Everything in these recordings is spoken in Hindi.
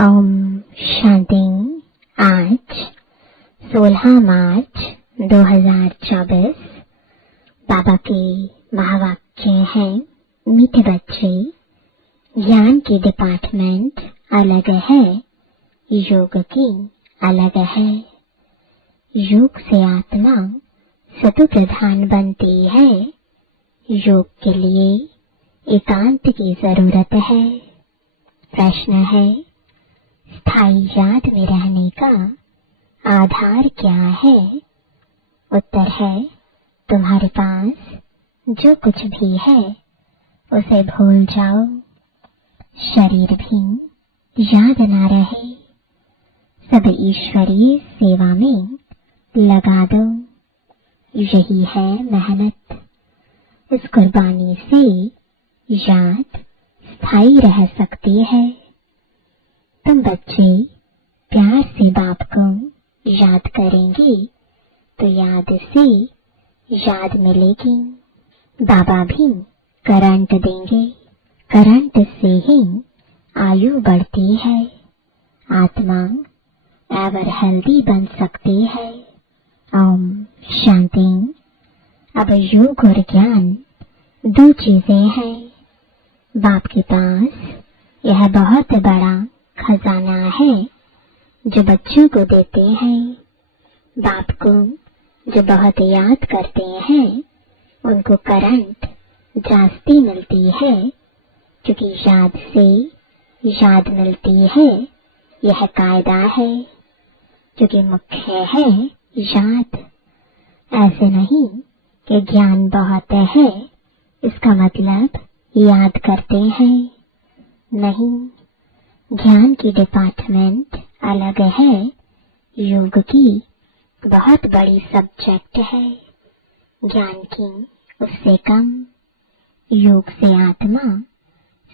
ओम शांति। आज 16 मार्च 2024 बाबा के महावाक्य हैं, मीठे बच्चे, ज्ञान की डिपार्टमेंट अलग है, योग की अलग है। योग से आत्मा सतो प्रधान बनती है। योग के लिए एकांत की जरूरत है। प्रश्न है, स्थायी याद में रहने का आधार क्या है? उत्तर है, तुम्हारे पास जो कुछ भी है उसे भूल जाओ। शरीर भी याद ना रहे, सब ईश्वरीय सेवा में लगा दो। यही है मेहनत। इस कुर्बानी से याद स्थायी रह सकती है। तुम बच्चे प्यार से बाप को याद करेंगे तो याद से याद मिलेगी। बाबा भी करंट देंगे, करंट से ही आयु बढ़ती है। आत्मा एवर हेल्दी बन सकती है। ओम शांति। अब योग और ज्ञान दो चीजें हैं। बाप के पास यह बहुत बड़ा खजाना है जो बच्चों को देते हैं। बाप को जो बहुत याद करते हैं उनको करंट जास्ती मिलती है, क्योंकि याद से याद मिलती है। यह कायदा है, क्योंकि मुख्य है याद। ऐसे नहीं कि ज्ञान बहुत है इसका मतलब याद करते हैं। नहीं, ज्ञान की डिपार्टमेंट अलग है, योग की बहुत बड़ी सब्जेक्ट है, ज्ञान की उससे कम। योग से आत्मा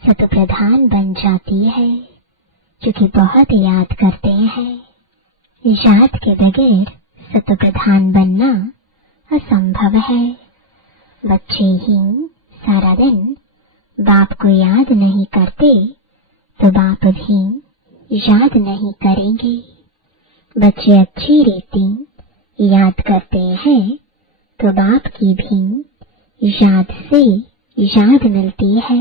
सत प्रधान बन जाती है, क्योंकि बहुत याद करते हैं। याद के बगैर सत प्रधान बनना असंभव है। बच्चे ही सारा दिन बाप को याद नहीं करते तो बाप भी याद नहीं करेंगे। बच्चे अच्छी रीति याद करते हैं तो बाप की भी याद से याद मिलती है।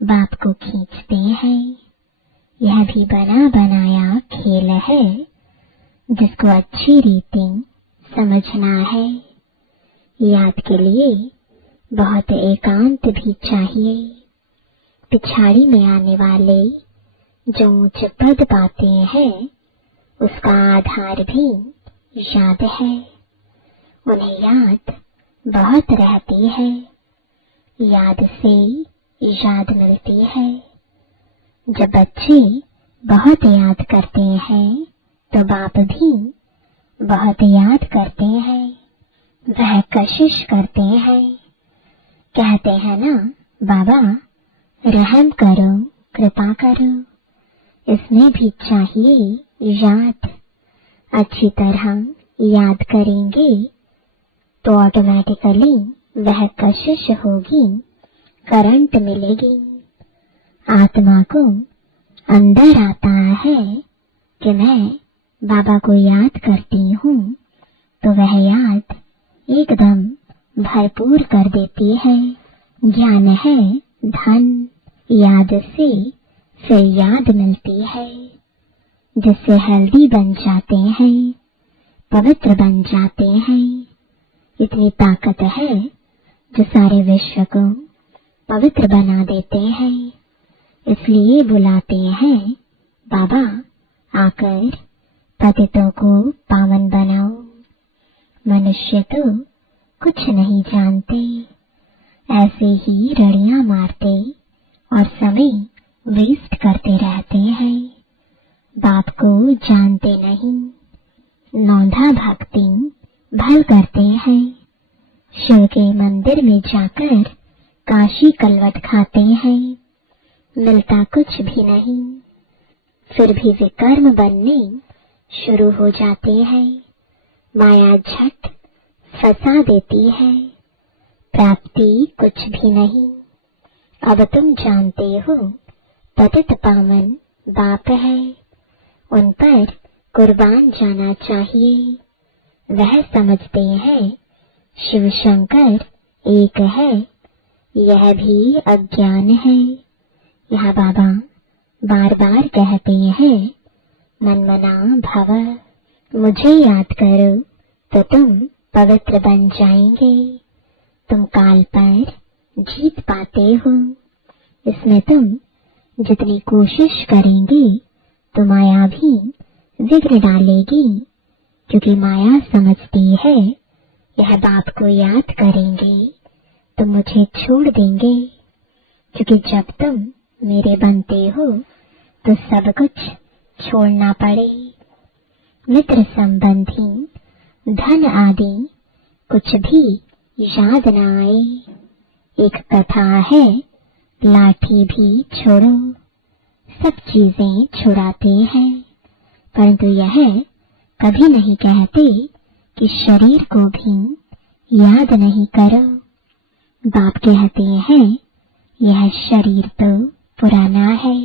बाप को खींचते हैं। यह भी बना बनाया खेल है जिसको अच्छी रीति समझना है। याद के लिए बहुत एकांत भी चाहिए। पिछाड़ी में आने वाले जो ऊंच पद पाते हैं उसका आधार भी याद है। उन्हें याद बहुत रहती है। याद से याद मिलती है। जब बच्चे बहुत याद करते हैं तो बाप भी बहुत याद करते हैं। वह कशिश करते हैं। कहते हैं ना, बाबा रहम करो, कृपा करो। इसमें भी चाहिए याद। अच्छी तरह याद करेंगे तो ऑटोमेटिकली वह कशिश होगी, करंट मिलेगी। आत्मा को अंदर आता है कि मैं बाबा को याद करती हूँ, तो वह याद एकदम भरपूर कर देती है। ज्ञान है धन। याद से फिर याद मिलती है, जिससे हेल्दी बन जाते हैं, पवित्र बन जाते हैं। इतनी ताकत है जो सारे विश्व को पवित्र बना देते हैं। इसलिए बुलाते हैं, बाबा आकर पतितों को पावन बनाओ। मनुष्य तो कुछ नहीं जानते, ऐसे ही रड़ियां मारते और समय वेस्ट करते रहते हैं। बाप को जानते नहीं, नौंधा भक्ति भल करते हैं। शिव के मंदिर में जाकर काशी कलवट खाते हैं, मिलता कुछ भी नहीं। फिर भी विकर्म बनने शुरू हो जाते हैं। माया झट फंसा देती है। प्राप्ति कुछ भी नहीं। अब तुम जानते हो पतित पावन बाप है, उन पर कुर्बान जाना चाहिए। वह समझते हैं शिव शंकर एक है, यह भी अज्ञान है। यह बाबा बार बार कहते हैं, मनमना भव, मुझे याद करो तो तुम पवित्र बन जाएंगे। तुम काल पर जीत पाते हो। इसमें तुम जितनी कोशिश करेंगे तो माया भी विघ्न डालेगी, क्योंकि माया समझती है यह बाप को याद करेंगे तो मुझे छोड़ देंगे, क्योंकि जब तुम मेरे बनते हो तो सब कुछ छोड़ना पड़े। मित्र संबंधी, धन आदि कुछ भी याद न आए। एक कथा है, लाठी भी छोड़ो। सब चीजें छुड़ाते हैं, परंतु यह कभी नहीं कहते कि शरीर को भी याद नहीं करो। बाप कहते हैं यह शरीर तो पुराना है,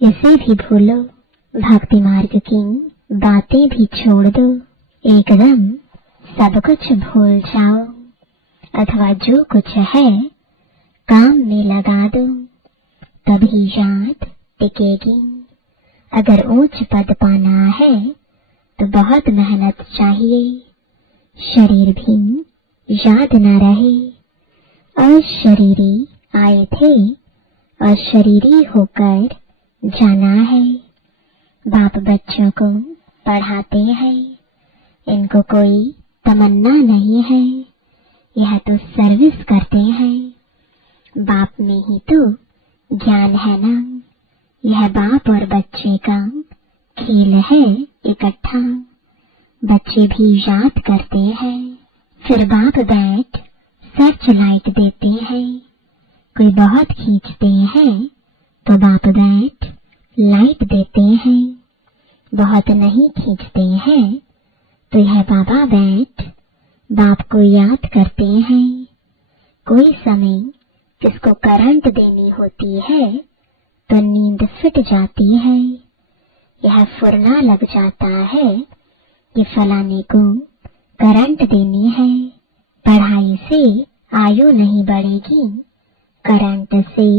इसे भी भूलो। भक्ति मार्ग की बातें भी छोड़ दो, एकदम सब कुछ भूल जाओ, अथवा जो कुछ है काम में लगा दो, तभी याद टिकेगी। अगर ऊंच पद पाना है तो बहुत मेहनत चाहिए। शरीर भी याद न रहे। अशरीरी आए थे, अशरीरी होकर जाना है। बाप बच्चों को पढ़ाते हैं, इनको कोई तमन्ना नहीं है, यह तो सर्विस करते हैं। बाप में ही तो ज्ञान है ना। यह बाप और बच्चे का खेल है इकट्ठा। बच्चे भी याद करते हैं, फिर बाप बैठ सर्च लाइट देते हैं। कोई बहुत खींचते हैं तो बाप बैठ लाइट देते हैं। बहुत नहीं खींचते हैं तो यह बाबा बैठ बाप को याद करते हैं। कोई समय किसको करंट देनी होती है तो नींद फिट जाती है। यह फुरना लग जाता है कि फलाने को करंट देनी है। पढ़ाई से आयु नहीं बढ़ेगी, करंट से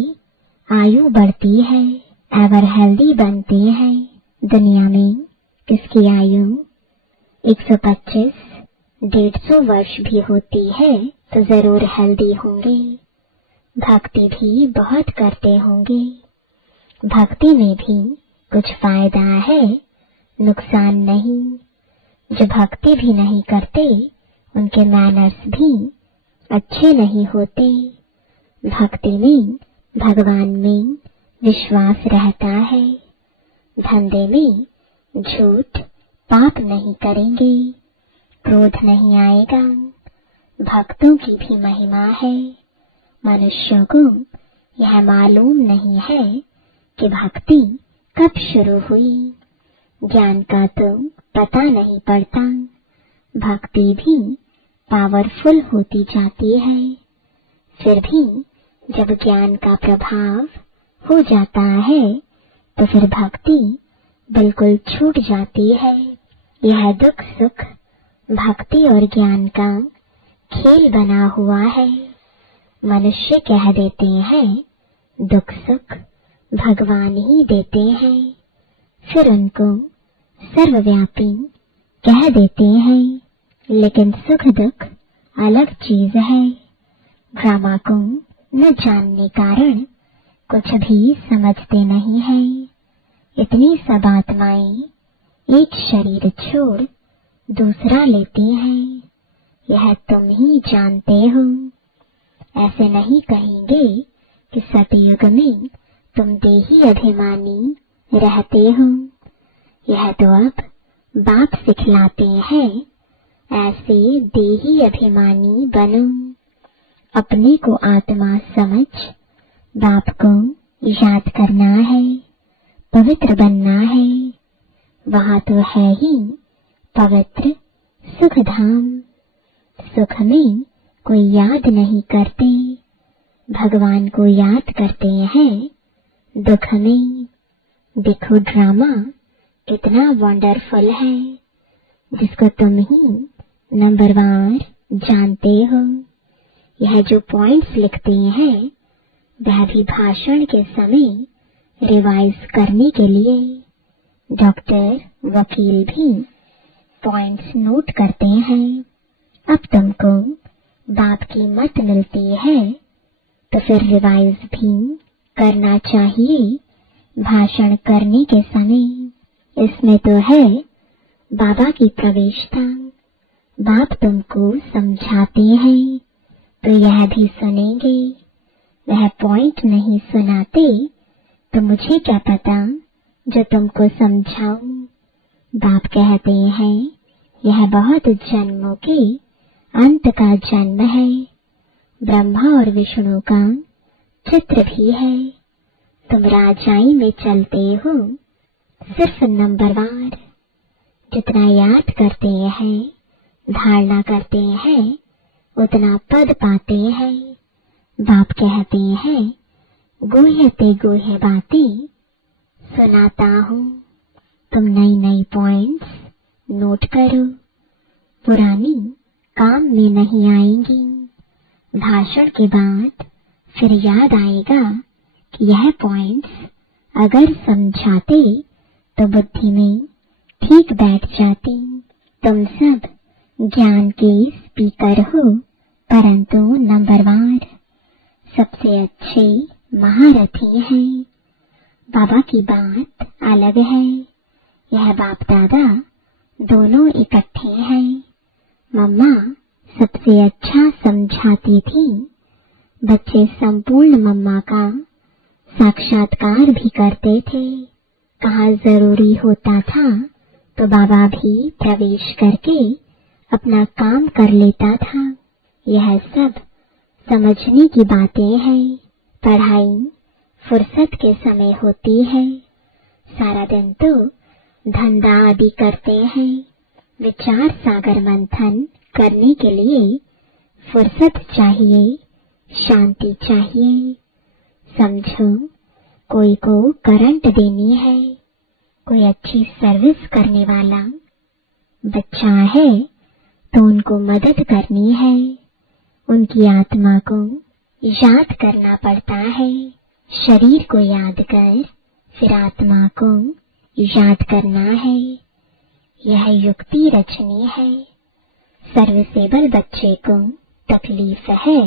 आयु बढ़ती है। एवर हेल्दी बनते हैं। दुनिया में किसकी आयु 125, 150 वर्ष भी होती है तो जरूर हेल्दी होंगे। भक्ति भी बहुत करते होंगे। भक्ति में भी कुछ फायदा है, नुकसान नहीं। जो भक्ति भी नहीं करते उनके मैनर्स भी अच्छे नहीं होते। भक्ति में भगवान में विश्वास रहता है। धंधे में झूठ पाप नहीं करेंगे, क्रोध नहीं आएगा। भक्तों की भी महिमा है। मनुष्यों को यह मालूम नहीं है कि भक्ति कब शुरू हुई। ज्ञान का तो पता नहीं पड़ता। भक्ति भी पावरफुल होती जाती है। फिर भी जब ज्ञान का प्रभाव हो जाता है तो फिर भक्ति बिल्कुल छूट जाती है। यह दुख सुख भक्ति और ज्ञान का खेल बना हुआ है। मनुष्य कह देते हैं दुख सुख भगवान ही देते हैं, फिर उनको सर्वव्यापी कह देते हैं। लेकिन सुख दुख अलग चीज है। ब्रह्मा को न जानने कारण कुछ भी समझते नहीं है। इतनी सब आत्माएं एक शरीर छोड़ दूसरा लेती हैं, यह तुम ही जानते हो। ऐसे नहीं कहेंगे कि सतयुग में तुम देही अभिमानी रहते हो। यह तो अब बाप सिखलाते हैं, ऐसे देही अभिमानी बनो। अपने को आत्मा समझ बाप को याद करना है, पवित्र बनना है। वहाँ तो है ही पवित्र सुख धाम। सुख में कोई याद नहीं करते, भगवान को याद करते हैं। दुख में देखो ड्रामा कितना वंडरफुल है, जिसको तुम ही नंबरवार जानते हो। यह जो पॉइंट्स लिखते हैं वह भी भाषण के समय रिवाइज करने के लिए। डॉक्टर, वकील भी पॉइंट्स नोट करते हैं। अब तुमको बाप की मत मिलती है तो फिर रिवाइज भी करना चाहिए भाषण करने के समय। इसमें तो है बाबा की प्रवेशता। बाप तुमको समझाते हैं तो यह भी सुनेंगे। वह पॉइंट नहीं सुनाते तो मुझे क्या पता जो तुमको समझाऊं। बाप कहते हैं यह बहुत जन्मों के अंत का जन्म है। ब्रह्मा और विष्णु का चित्र भी है। तुम राजाई में चलते हो सिर्फ नंबरवार। जितना याद करते हैं, धारणा करते हैं, उतना पद पाते हैं। बाप कहते हैं गुह्य ते गुह्य बातें सुनाता हूँ। तुम नई नई पॉइंट्स नोट करो, पुरानी काम में नहीं आएंगी। भाषण के बाद फिर याद आएगा कि यह पॉइंट्स अगर समझाते तो बुद्धि में ठीक बैठ जाती। तुम सब ज्ञान के स्पीकर हो, परंतु नंबरवार सबसे अच्छे महारथी हैं। बाबा की बात अलग है। यह बाप दादा दोनों इकट्ठे हैं। मम्मा सबसे अच्छा समझाती थी। बच्चे संपूर्ण मम्मा का साक्षात्कार भी करते थे। कहाँ जरूरी होता था तो बाबा भी प्रवेश करके अपना काम कर लेता था। यह सब समझने की बातें हैं। पढ़ाई फुर्सत के समय होती है। सारा दिन तो धंधा आदि करते हैं। विचार सागर मंथन करने के लिए फुर्सत चाहिए, शांति चाहिए। समझो, कोई को करंट देनी है, कोई अच्छी सर्विस करने वाला बच्चा है तो उनको मदद करनी है। उनकी आत्मा को याद करना पड़ता है। शरीर को याद कर फिर आत्मा को याद करना है। यह युक्ति रचनी है। सर्विसेबल बच्चे को तकलीफ है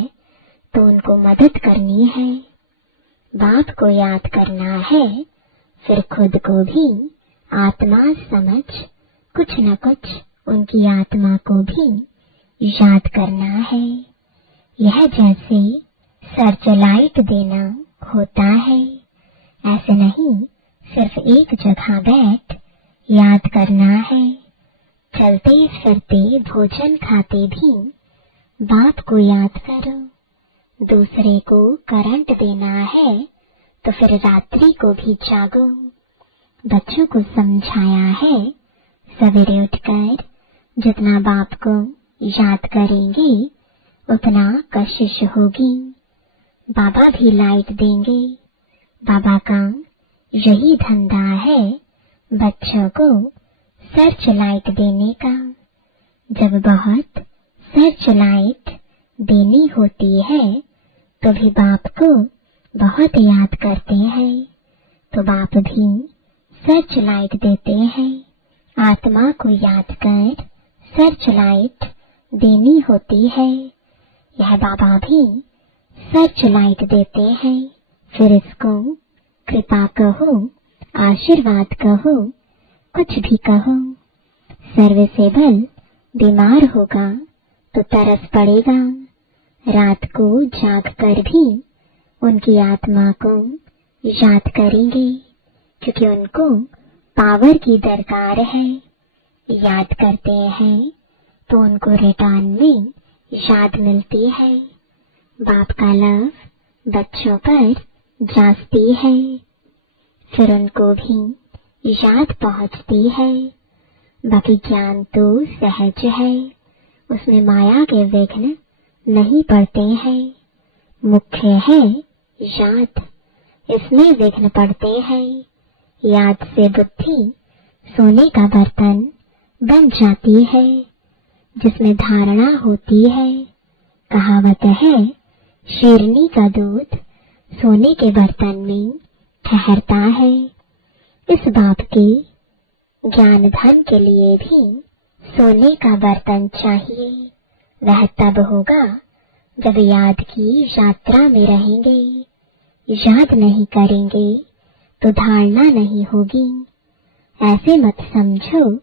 तो उनको मदद करनी है। बाप को याद करना है, फिर खुद को भी आत्मा समझ कुछ न कुछ उनकी आत्मा को भी याद करना है। यह जैसे सर्च लाइट देना होता है, ऐसे नहीं सिर्फ एक जगह बैठ याद करना है। चलते फिरते भोजन खाते भी बाप को याद करो। दूसरे को करंट देना है तो फिर रात्रि को भी जागो। बच्चों को समझाया है सवेरे उठकर जितना बाप को याद करेंगे उतना कशिश होगी। बाबा भी लाइट देंगे। बाबा का यही धंधा है बच्चों को सर्च लाइट देने का। जब बहुत सर्च लाइट देनी होती है तो भी बाप को बहुत याद करते हैं, तो बाप भी सर्च लाइट देते हैं। आत्मा को याद कर सर्च लाइट देनी होती है। यह बाबा भी सर्च लाइट देते हैं। फिर इसको कृपा कहो, आशीर्वाद कहो, कुछ भी कहो। सर्विसेबल बीमार होगा तो तरस पड़ेगा। रात को जाग कर भी उनकी आत्मा को याद करेंगे, क्योंकि उनको पावर की दरकार है। याद करते हैं तो उनको रिटर्न में याद मिलती है। बाप का लव बच्चों पर जाती है, फिर उनको भी याद पहुंचती है। बाकी ज्ञान तो सहज है, उसमें माया के विघ्न नहीं पड़ते हैं। मुख्य है याद, इसमें विघ्न पड़ते हैं। याद से बुद्धि सोने का बर्तन बन जाती है जिसमें धारणा होती है। कहावत है, शेरनी का दूध सोने के बर्तन में ठहरता है। इस बात के ज्ञान धन के लिए भी सोने का बर्तन चाहिए। वह तब होगा जब याद की यात्रा में रहेंगे। याद नहीं करेंगे तो धारणा नहीं होगी। ऐसे मत समझो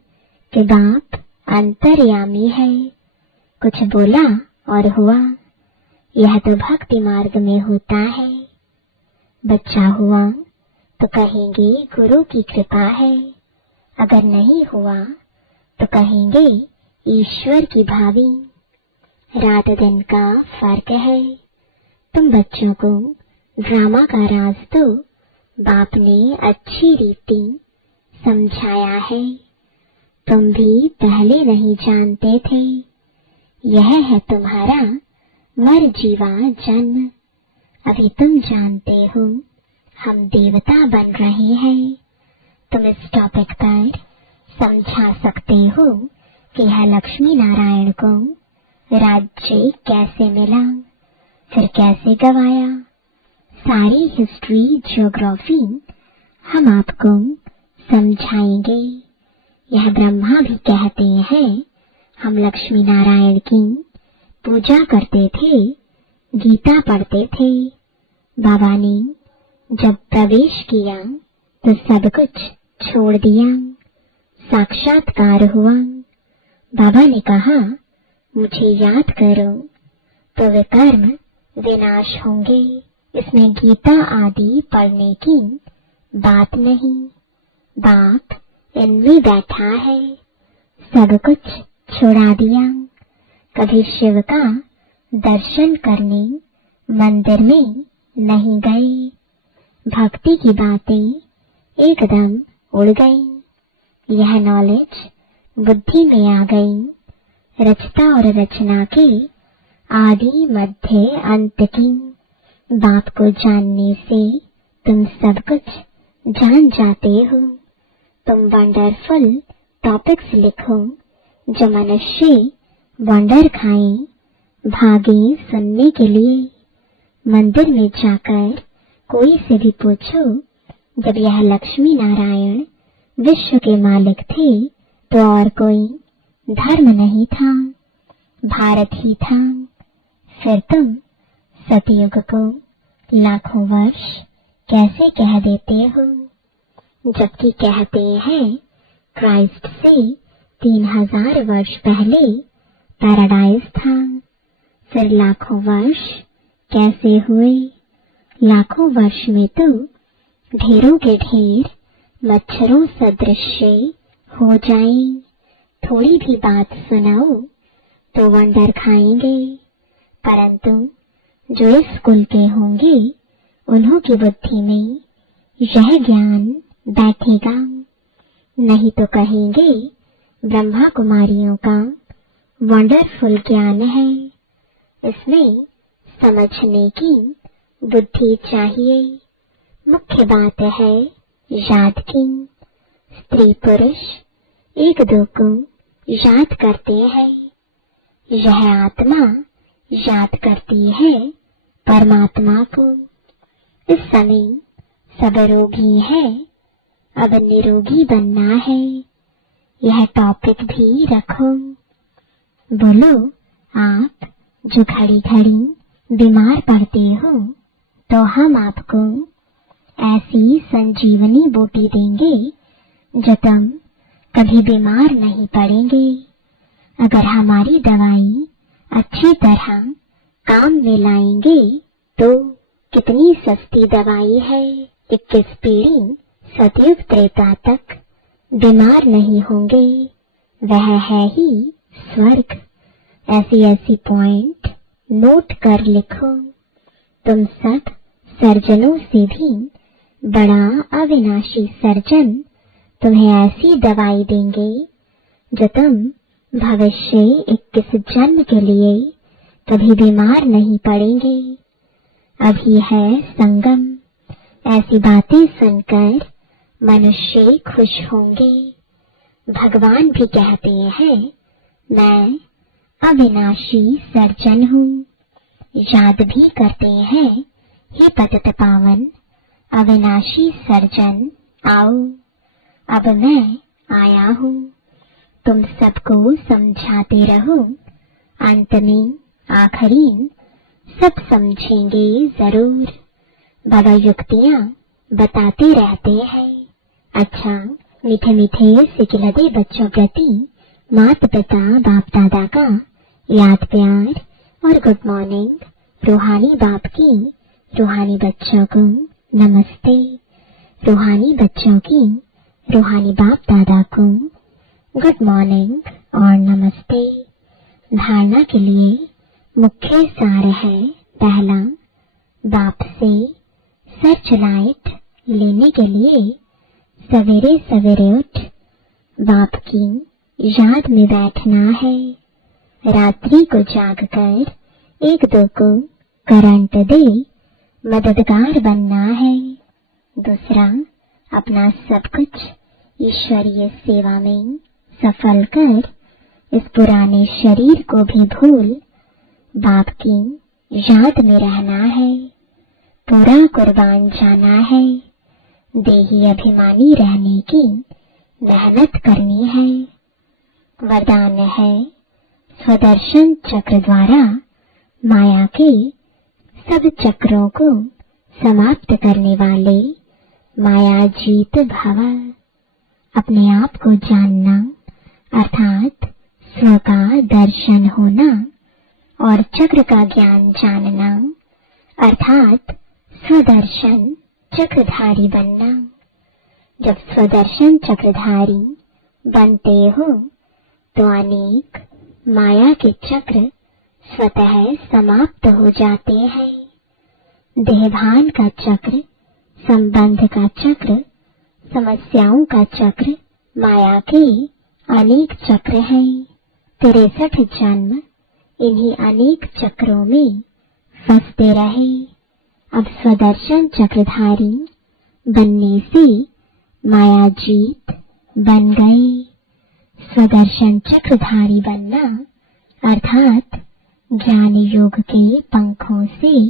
कि बाप अंतर्यामी है, कुछ बोला और हुआ। यह तो भक्ति मार्ग में होता है। बच्चा हुआ तो कहेंगे गुरु की कृपा है, अगर नहीं हुआ तो कहेंगे ईश्वर की भावी। रात दिन का फर्क है। तुम बच्चों को ड्रामा का राज तो बाप ने अच्छी रीति समझाया है। तुम भी पहले नहीं जानते थे। यह है तुम्हारा मर जीवा जन्म। अभी तुम जानते हो हम देवता बन रहे हैं। तुम इस टॉपिक पर समझा सकते हो कि यह लक्ष्मी नारायण को राज्य कैसे मिला, फिर कैसे गवाया। सारी हिस्ट्री ज्योग्राफी हम आपको समझाएंगे। यह ब्रह्मा भी कहते हैं हम लक्ष्मी नारायण की पूजा करते थे, गीता पढ़ते थे। बाबा ने जब प्रवेश किया तो सब कुछ छोड़ दिया। साक्षात्कार हुआ। बाबा ने कहा, मुझे याद करो तो विकर्म विनाश होंगे। इसमें गीता आदि पढ़ने की बात नहीं। बाप इनमें बैठा है। सब कुछ छुड़ा दिया। कभी शिव का दर्शन करने मंदिर में नहीं गए। भक्ति की बातें एकदम उड़ गई। यह नॉलेज बुद्धि में आ गई। रचता और रचना के आदि मध्य अंत की बाप को जानने से तुम सब कुछ जान जाते हो। तुम वंडरफुल टॉपिक्स लिखो जो मनुष्य वंडर खाएं, भागे सुनने के लिए। मंदिर में जाकर कोई से भी पूछो, जब यह लक्ष्मी नारायण विश्व के मालिक थे तो और कोई धर्म नहीं था, भारत ही था। फिर तुम सतयुग को लाखों वर्ष कैसे कह देते हो, जबकि कहते हैं क्राइस्ट से 3000 वर्ष पहले पैराडाइज था। फिर लाखों वर्ष कैसे हुए? लाखों वर्ष में तो ढेरों के ढेर मच्छरों सदृश हो जाएं। थोड़ी भी बात सुनाओ तो वंडर खाएंगे। परंतु जो इस कुल के होंगे उन्हों की बुद्धि में यह ज्ञान बैठेगा। नहीं तो कहेंगे ब्रह्मा कुमारियों का वंडरफुल ज्ञान है, इसमें समझने की बुद्धि चाहिए। मुख्य बात है याद की। स्त्री पुरुष एक दो को याद करते हैं। यह आत्मा याद करती है परमात्मा को। इस समय सब रोगी है, अब निरोगी बनना है। यह टॉपिक भी रखो। बोलो, आप जो घड़ी घड़ी बीमार पड़ते हो तो हम आपको ऐसी संजीवनी बूटी देंगे जो तुम कभी बीमार नहीं पड़ेंगे। अगर हमारी दवाई अच्छी तरह काम में लाएंगे तो कितनी सस्ती दवाई है। 21 पीढ़ी सतयुग त्रेता तक बीमार नहीं होंगे। वह है ही स्वर्ग। ऐसी पॉइंट नोट कर लिखो। तुम सब सर्जनों से भी बड़ा अविनाशी सर्जन तुम्हें ऐसी दवाई देंगे जो तुम भविष्य 21 जन्म के लिए कभी बीमार नहीं पड़ेंगे। अभी है संगम। ऐसी बातें सुनकर मनुष्य खुश होंगे। भगवान भी कहते हैं, मैं अविनाशी सर्जन हूँ। याद भी करते हैं, हे पतित पावन अविनाशी सर्जन, आओ अब मैं आया हूँ। तुम सबको समझाते रहो, अंत में आखिरीन सब समझेंगे जरूर। बाबा युक्तियाँ बताते रहते हैं। अच्छा, मीठे मीठे सिकिलदे बच्चों प्रति माता पिता बाप दादा का याद प्यार और गुड मॉर्निंग। रूहानी बाप की रूहानी बच्चों को नमस्ते। रूहानी बच्चों की रूहानी बाप दादा को गुड मॉर्निंग और नमस्ते। धारणा के लिए मुख्य सार है, पहला, बाप से सर्च लाइट लेने के लिए सवेरे सवेरे उठ बाप की याद में बैठना है। रात्रि को जागकर एक दो को करंट दे मददगार बनना है। दूसरा, अपना सब कुछ ईश्वरीय सेवा में सफल कर इस पुराने शरीर को भी भूल बाप की याद में रहना है। पूरा कुर्बान जाना है। देही अभिमानी रहने की मेहनत करनी है। वरदान है, स्वदर्शन चक्र द्वारा माया के सब चक्रों को समाप्त करने वाले माया जीत भव। अपने आप को जानना अर्थात स्व का दर्शन होना और चक्र का ज्ञान जानना अर्थात स्वदर्शन चक्रधारी बनना। जब स्वदर्शन चक्रधारी बनते हो तो अनेक माया के चक्र स्वतः समाप्त हो जाते हैं। देहभान का चक्र, संबंध का चक्र, समस्याओं का चक्र माया के अनेक चक्र हैं। 63 जन्म इन्हीं अनेक चक्रों में फंसते रहे। अब स्वदर्शन चक्रधारी बनने से माया जीत बन गए। स्वदर्शन चक्रधारी बनना अर्थात ज्ञान योग के पंखों से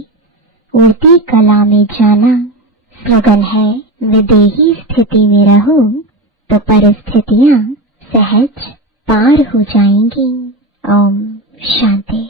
उड़ती कला में जाना। स्लोगन है, विदेही स्थिति में रहो तो परिस्थितियां सहज पार हो जाएंगी। ओम शांति।